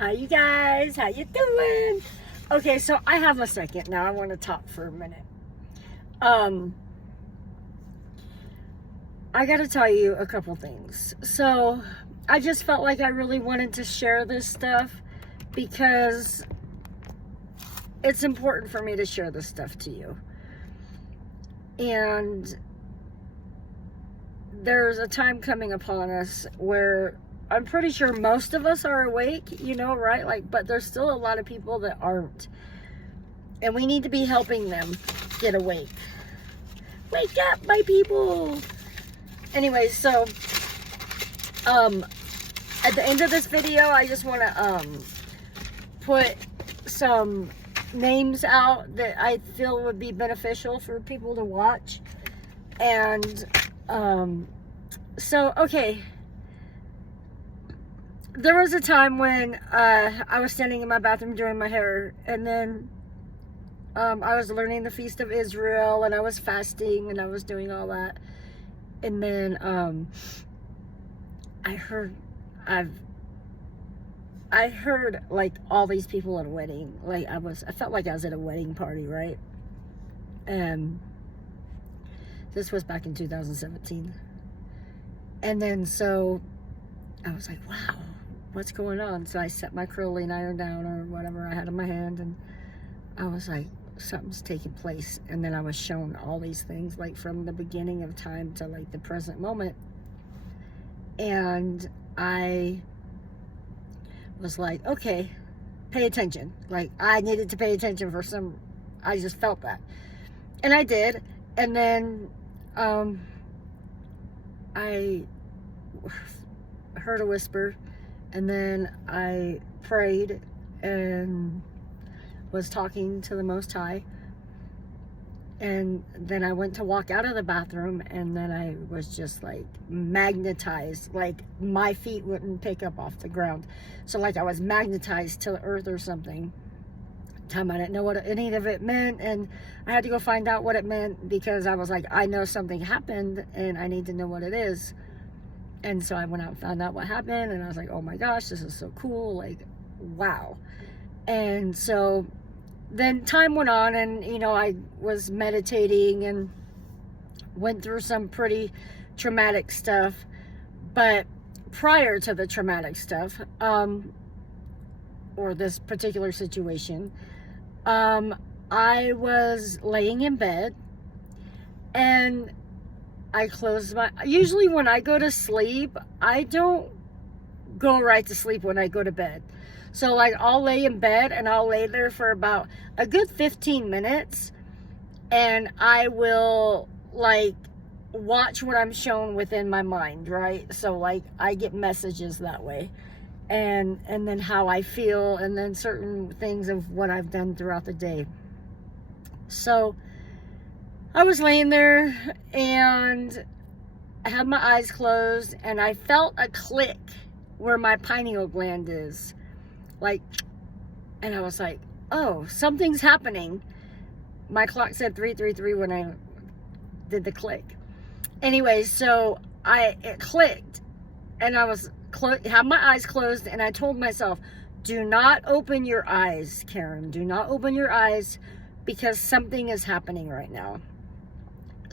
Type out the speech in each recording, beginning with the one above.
Hi you guys, how you doing? Okay, so I have a second now. I want to talk for a minute. I gotta tell you a couple things. So I just felt like I really wanted to share this stuff because it's important for me to share this stuff to you. And there's a time coming upon us where I'm pretty sure most of us are awake, you know, right? But there's still a lot of people that aren't. And we need to be helping them get awake. Wake up, my people! Anyway, so, at the end of this video, I just want to, put some names out that I feel would be beneficial for people to watch. And, so, okay. There was a time when I was standing in my bathroom doing my hair, and then I was learning the Feast of Israel, and I was fasting, and I was doing all that. And then I heard like all these people at a wedding. Like I felt like I was at a wedding party, right? And this was back in 2017. And then so I was like, wow, what's going on? So I set my curling iron down or whatever I had in my hand, and I was like, something's taking place. And then I was shown all these things, like from the beginning of time to like the present moment. And I was like, okay, pay attention. Like I needed to pay attention I just felt that. And I did. And then I heard a whisper, and then I prayed and was talking to the Most High. And then I went to walk out of the bathroom, and then I was just like magnetized, like my feet wouldn't pick up off the ground. So like I was magnetized to the earth or something. Time I didn't know what any of it meant, and I had to go find out what it meant, because I was like, I know something happened and I need to know what it is. And so I went out and found out what happened, and I was like, oh my gosh, this is so cool, like wow. And so then time went on, and you know, I was meditating and went through some pretty traumatic stuff. But prior to the traumatic stuff, or this particular situation, I was laying in bed, and I closed usually when I go to sleep, I don't go right to sleep when I go to bed. So like I'll lay in bed, and I'll lay there for about a good 15 minutes, and I will like watch what I'm shown within my mind, right? So like I get messages that way, and then how I feel, and then certain things of what I've done throughout the day. So I was laying there, and I had my eyes closed, and I felt a click where my pineal gland is. Like, and I was like, oh, something's happening. My clock said 3:33 when I did the click. Anyway, so it clicked, and I was had my eyes closed, and I told myself, do not open your eyes, Karen. Do not open your eyes, because something is happening right now.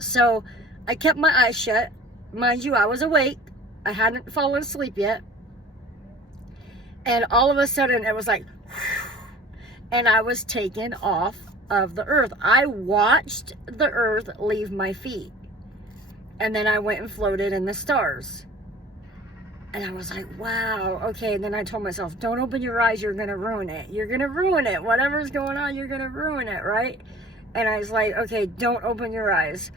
So I kept my eyes shut. Mind you, I was awake. I hadn't fallen asleep yet. And all of a sudden, it was like, and I was taken off of the earth. I watched the earth leave my feet. And then I went and floated in the stars. And I was like, wow, okay. And then I told myself, don't open your eyes. You're going to ruin it. You're going to ruin it. Whatever's going on, you're going to ruin it, right? And I was like, okay, don't open your eyes.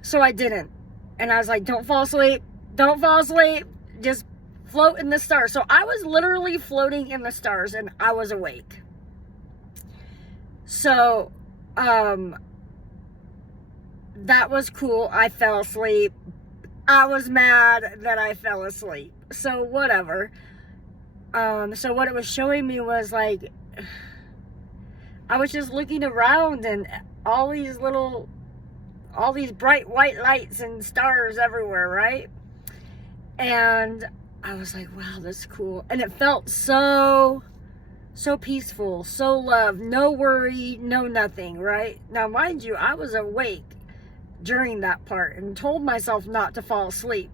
So I didn't. And I was like, don't fall asleep. Don't fall asleep. Just float in the stars. So I was literally floating in the stars, and I was awake. So, that was cool. I fell asleep. I was mad that I fell asleep. So whatever. So what it was showing me was like, I was just looking around, and all these bright white lights and stars everywhere, right? And I was like, wow, that's cool. And it felt so peaceful, so loved, no worry, no nothing, right? Now, mind you, I was awake during that part and told myself not to fall asleep.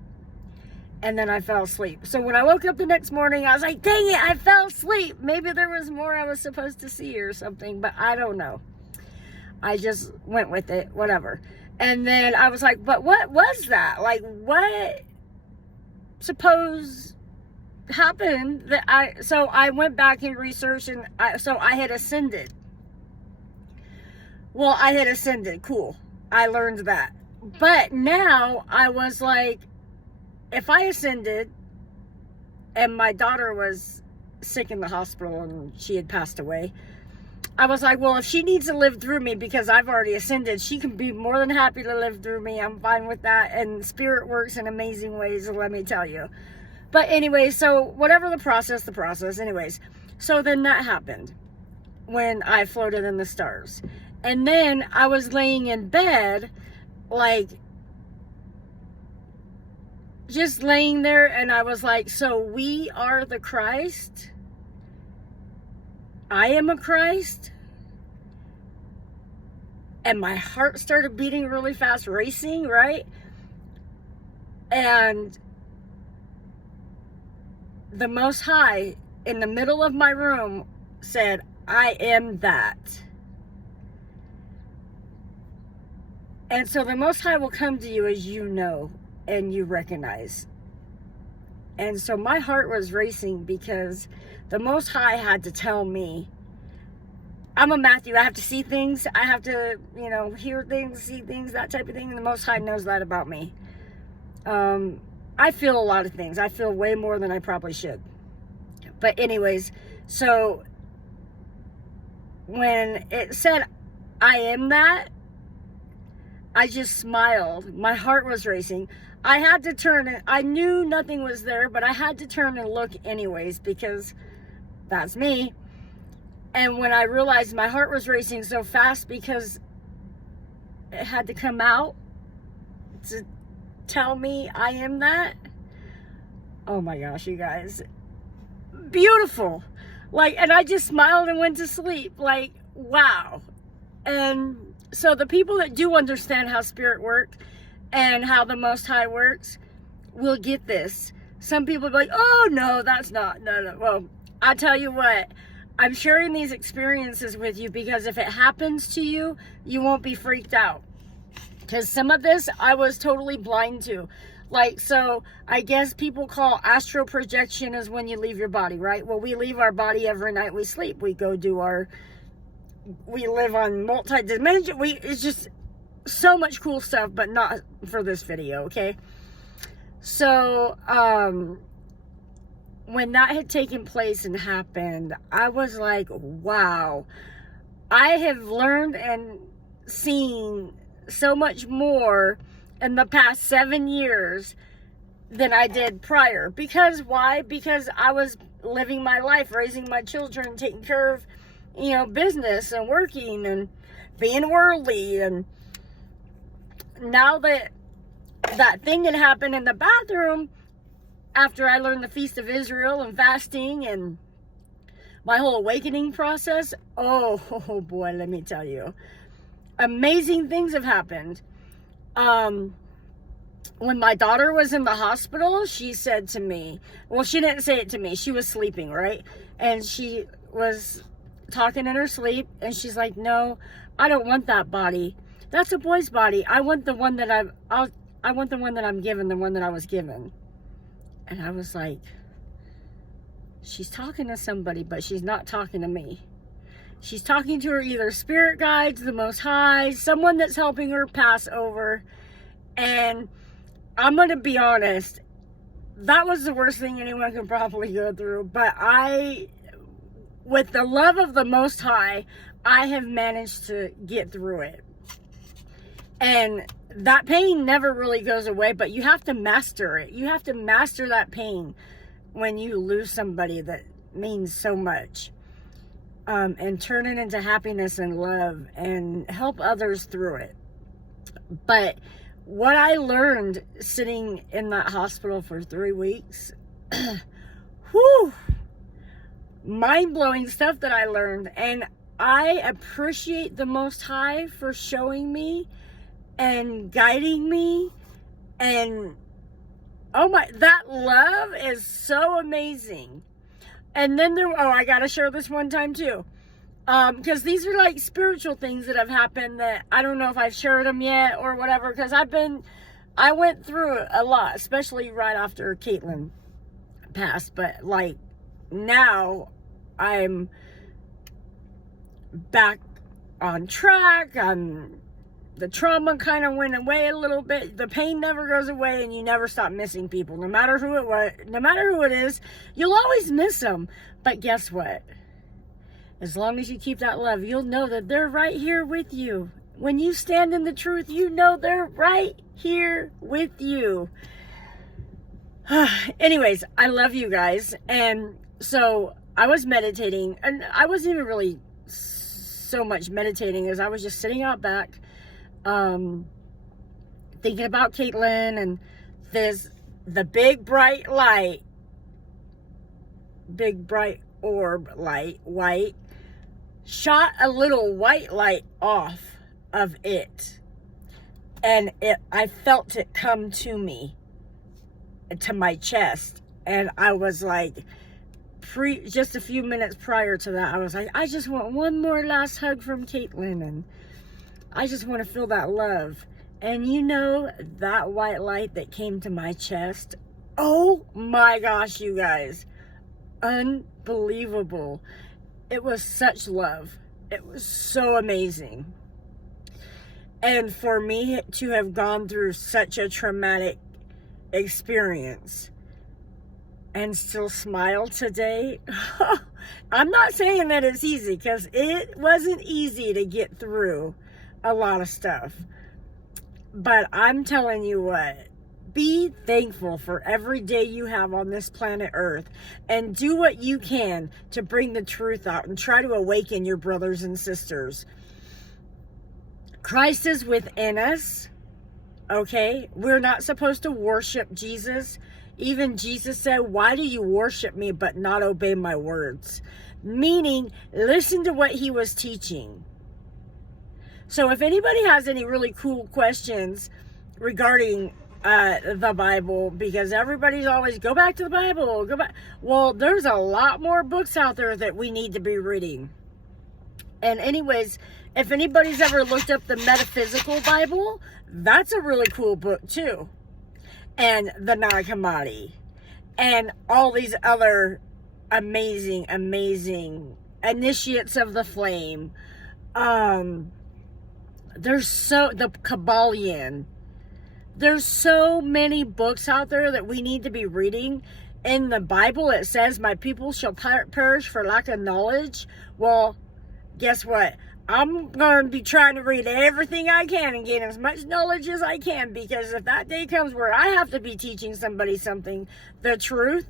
And then I fell asleep. So when I woke up the next morning, I was like, dang it, I fell asleep. Maybe there was more I was supposed to see or something, but I don't know. I just went with it, whatever. And then I was like, but what was that? Like, what suppose happened that so I went back and researched, and I had ascended. Well, I had ascended, cool. I learned that. But now I was like, if I ascended and my daughter was sick in the hospital and she had passed away, I was like, well, if she needs to live through me because I've already ascended, she can be more than happy to live through me. I'm fine with that. And spirit works in amazing ways, let me tell you. But anyway, so whatever the process. Anyways, so then that happened when I floated in the stars. And then I was laying in bed, like, just laying there, and I was like, so we are the Christ? I am a Christ? And my heart started beating really fast, racing, right? And the Most High, in the middle of my room, said, I am that. And so the Most High will come to you as you know and you recognize. And so my heart was racing because the Most High had to tell me, I'm a Matthew, I have to see things, I have to, hear things, see things, that type of thing, and the Most High knows that about me. I feel a lot of things. I feel way more than I probably should. But anyways, so when it said, I am that, I just smiled. My heart was racing. I had to turn, and I knew nothing was there, but I had to turn and look anyways because that's me. And when I realized my heart was racing so fast because it had to come out to tell me I am that. Oh my gosh, you guys. Beautiful. Like, and I just smiled and went to sleep. Like, wow. And so the people that do understand how spirit works and how the Most High works will get this. Some people be like, oh no, that's not, no. Well, I tell you what, I'm sharing these experiences with you because if it happens to you, you won't be freaked out. Because some of this I was totally blind to. Like, so I guess people call astral projection is when you leave your body, right? Well, we leave our body every night we sleep. We go do we live on multi-dimension. It's just so much cool stuff, but not for this video, okay? So, when that had taken place and happened, I was like, wow. I have learned and seen so much more in the past 7 years than I did prior. Because why? Because I was living my life, raising my children, taking care of, business and working and being worldly. And now that thing had happened in the bathroom, after I learned the Feast of Israel and fasting and my whole awakening process, oh boy, let me tell you. Amazing things have happened. When my daughter was in the hospital, she said to me, well, she didn't say it to me. She was sleeping, right? And she was talking in her sleep, and she's like, no, I don't want that body. That's a boy's body. I want the one that I want the one that I'm given, the one that I was given. And I was like, she's talking to somebody, but she's not talking to me. She's talking to her either spirit guides, the Most High, someone that's helping her pass over. And I'm going to be honest, that was the worst thing anyone could probably go through. But with the love of the Most High, I have managed to get through it. And that pain never really goes away, but you have to master it. You have to master that pain when you lose somebody that means so much. And turn it into happiness and love and help others through it. But what I learned sitting in that hospital for 3 weeks Whew, mind-blowing stuff that I learned. And I appreciate the Most High for showing me and guiding me. And oh my, that love is so amazing. And then I gotta share this one time too. Because these are like spiritual things that have happened that I don't know if I've shared them yet or whatever, because I went through a lot, especially right after Caitlin passed. But like now I'm back on track. The trauma kind of went away a little bit. The pain never goes away, and you never stop missing people. No matter who it is, you'll always miss them. But guess what? As long as you keep that love, you'll know that they're right here with you. When you stand in the truth, you know they're right here with you. Anyways, I love you guys. And so I was meditating, and I wasn't even really so much meditating as I was just sitting out back, thinking about Caitlin, and the big bright orb light, white, shot a little white light off of it, and I felt it come to me, to my chest, and I was like, just a few minutes prior to that, I was like, I just want one more last hug from Caitlin, and I just want to feel that love. And you know, that white light that came to my chest, oh my gosh, you guys, unbelievable. It was such love. It was so amazing. And for me to have gone through such a traumatic experience and still smile today, I'm not saying that it's easy, because it wasn't easy to get through a lot of stuff. But I'm telling you what, be thankful for every day you have on this planet Earth, and do what you can to bring the truth out and try to awaken your brothers and sisters. Christ is within us, okay? We're not supposed to worship Jesus. Even Jesus said, why do you worship me but not obey my words? Meaning, listen to what he was teaching. So if anybody has any really cool questions regarding the Bible, because everybody's always, go back to the Bible, go back. Well, there's a lot more books out there that we need to be reading. And anyways, if anybody's ever looked up the Metaphysical Bible, that's a really cool book too. And the Nag Hammadi, and all these other amazing initiates of the flame. The Kabbalion. There's so many books out there that we need to be reading. In the Bible, it says, my people shall perish for lack of knowledge. Well, guess what? I'm going to be trying to read everything I can and gain as much knowledge as I can, because if that day comes where I have to be teaching somebody something, the truth,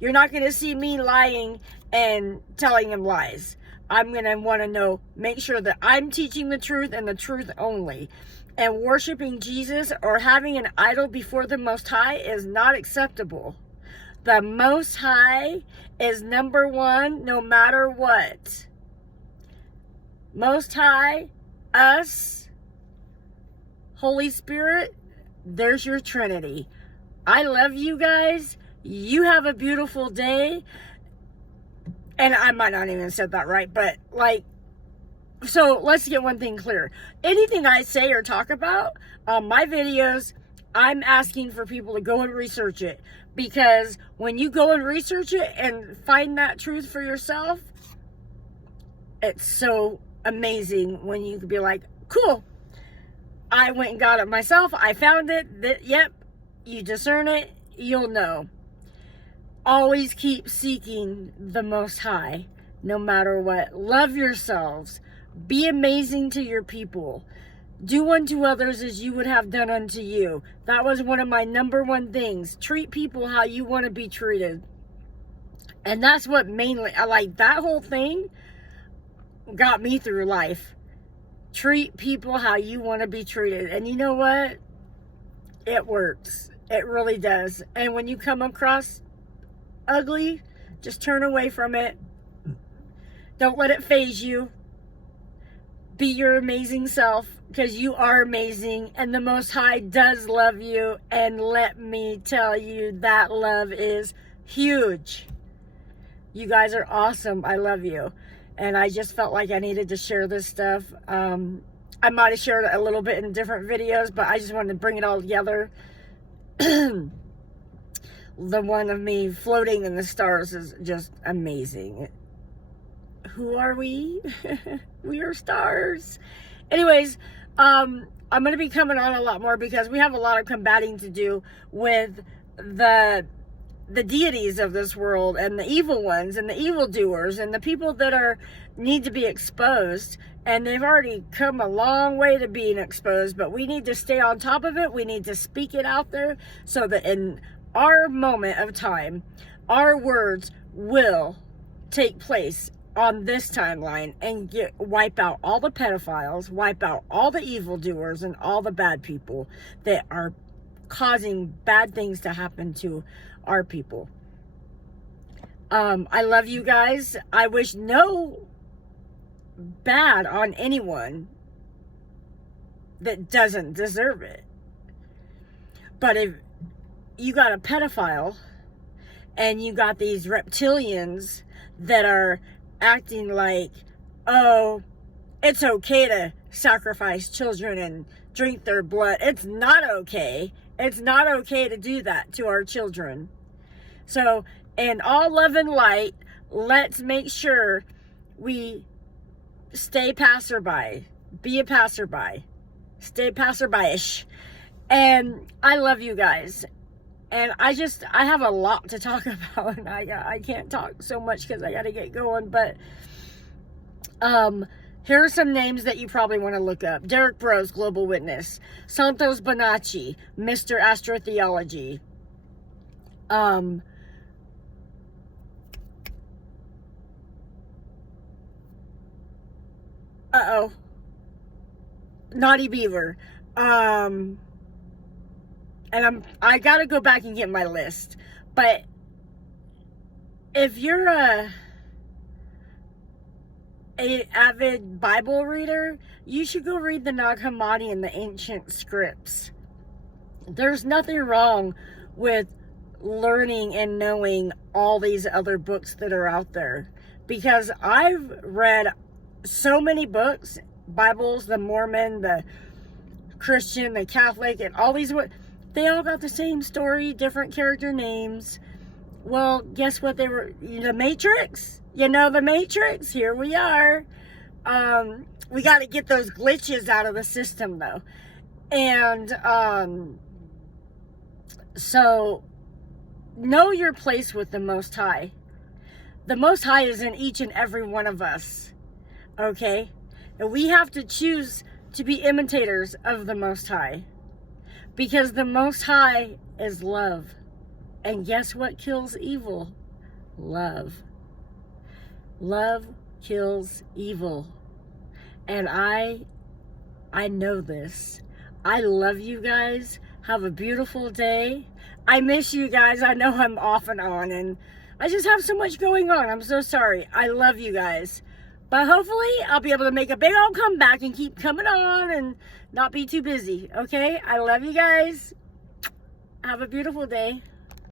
you're not going to see me lying and telling them lies. I'm going to want to know, make sure that I'm teaching the truth and the truth only. And worshiping Jesus or having an idol before the Most High is not acceptable. The Most High is number one, no matter what. Most High, us, Holy Spirit, there's your Trinity. I love you guys. You have a beautiful day. And I might not even have said that right, but like, so let's get one thing clear. Anything I say or talk about on my videos, I'm asking for people to go and research it. Because when you go and research it and find that truth for yourself, it's so amazing when you can be like, cool, I went and got it myself. I found it. Yep, you discern it, you'll know. Always keep seeking the Most High, no matter what. Love yourselves. Be amazing to your people. Do unto others as you would have done unto you. That was one of my number one things. Treat people how you want to be treated. And that's what mainly, I like that whole thing got me through life. Treat people how you want to be treated. And you know what? It works. It really does. And when you come across ugly, just turn away from it. Don't let it faze you. Be your amazing self, because you are amazing, and the Most High does love you. And let me tell you, that love is huge. You guys are awesome. I love you. And I just felt like I needed to share this stuff. I might have shared it a little bit in different videos, but I just wanted to bring it all together. The one of me floating in the stars is just amazing. Who are we? We are stars. Anyways, I'm going to be coming on a lot more, because we have a lot of combating to do with the deities of this world, and the evil ones, and the evildoers, and the people that need to be exposed. And they've already come a long way to being exposed, but we need to stay on top of it. We need to speak it out there, so that in our moment of time, our words will take place on this timeline, and wipe out all the pedophiles, wipe out all the evildoers, and all the bad people that are causing bad things to happen to our people. I love you guys. I wish no bad on anyone that doesn't deserve it. But if you got a pedophile, and you got these reptilians that are acting like, oh, it's okay to sacrifice children and drink their blood. It's not okay. It's not okay to do that to our children. So, in all love and light, let's make sure we stay passerby. Be a passerby. Stay passerby-ish. And I love you guys. And I have a lot to talk about, and I can't talk so much because I got to get going. But here are some names that you probably want to look up. Derek Bros, Global Witness. Santos Bonacci, Mr. Astrotheology. Naughty Beaver. And I gotta go back and get my list. But if you're a avid Bible reader, you should go read the Nag Hammadi and the ancient scripts. There's nothing wrong with learning and knowing all these other books that are out there, because I've read so many books, Bibles, the Mormon, the Christian, the Catholic, and all these. They all got the same story, different character names. Well, guess what? They were the Matrix. You know, the Matrix. Here we are. We got to get those glitches out of the system, though. And so know your place with the Most High. The Most High is in each and every one of us. Okay? And we have to choose to be imitators of the Most High. Because the Most High is love. And guess what kills evil? Love. Love kills evil. And I know this. I love you guys. Have a beautiful day. I miss you guys. I know I'm off and on, and I just have so much going on. I'm so sorry. I love you guys. But hopefully I'll be able to make a big old comeback and keep coming on and not be too busy. Okay? I love you guys. Have a beautiful day.